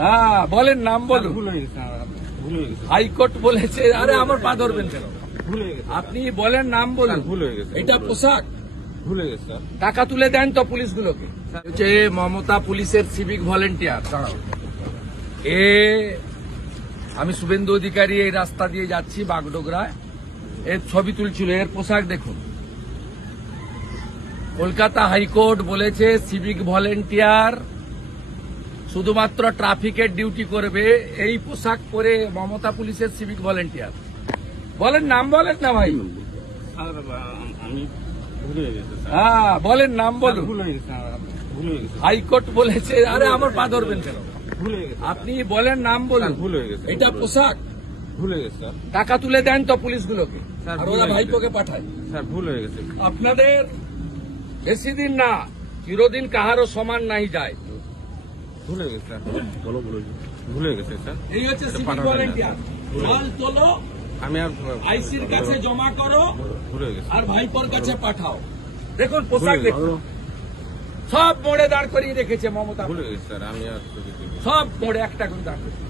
হ্যাঁ বলেন, নাম বলুন। ভুল হয়ে গেছে, ভুল হয়ে গেছে, হাইকোর্ট বলেছে। আরে আমার পা ধরবেন কেন? ভুল হয়ে গেছে, আপনি বলেন, নাম বলুন। ভুল হয়ে গেছে, এটা পোশাক। ভুল হয়ে গেছে স্যার। টাকা তুলে দেন তো পুলিশগুলোকে। হচ্ছে মমতা পুলিশের সিভিক ভলেন্টিয়ার। দাঁড়াও, আমি শুভেন্দু অধিকারী এই রাস্তা দিয়ে যাচ্ছি বাগডোগরায়, এর ছবি তুলছিল। এর পোশাক দেখুন। কলকাতা হাইকোর্ট বলেছে সিভিক ভলেন্টিয়ার শুধুমাত্র ট্রাফিকের ডিউটি করবে। এই পোশাক পরে মমতা পুলিশের সিভিক ভলেন্টিয়ার। বলেন, নাম বলেন না ভাই। স্যার আমি ভুল হয়ে গেছে স্যার। হ্যাঁ বলেন, নাম বলুন। ভুল হয়ে গেছে, ভুল হয়ে গেছে, হাইকোর্ট বলেছে। আরে আমার পা ধরবেন কেন? ভুল হয়ে গেছে, আপনি বলেন, নাম বলুন। ভুল হয়ে গেছে, এটা পোশাক। ভুল হয়ে গেছে স্যার। টাকা তুলে দেন তো পুলিশগুলোকে, স্যার, আর ভুল ওরা হয়ে ভাইপোকে পাঠায়। স্যার ভুল হয়ে গেছে, আপনাদের বেশি দিন না, চিরদিন কাহারও সমান নাই যায়। ভুল হয়ে গেছে স্যার। বলো বলো, ভুল হয়ে গেছে স্যার। এই হচ্ছে সিভিক পাঠাবেন না। ভলেন্টিয়ার। মাল তোলো, আমি আর আইসির কাছে জমা করো, ভুল হয়ে গেছে, আর ভাইপোর কাছে পাঠাও। দেখুন পোশাক ভুল হয়ে দেখুন, সব মোড়ে দাঁড় করিয়ে রেখেছে মমতা। ভুল হয়ে গেছে স্যার। আমি আর সব মোড়ে একটা করে দাঁড় করিয়ে।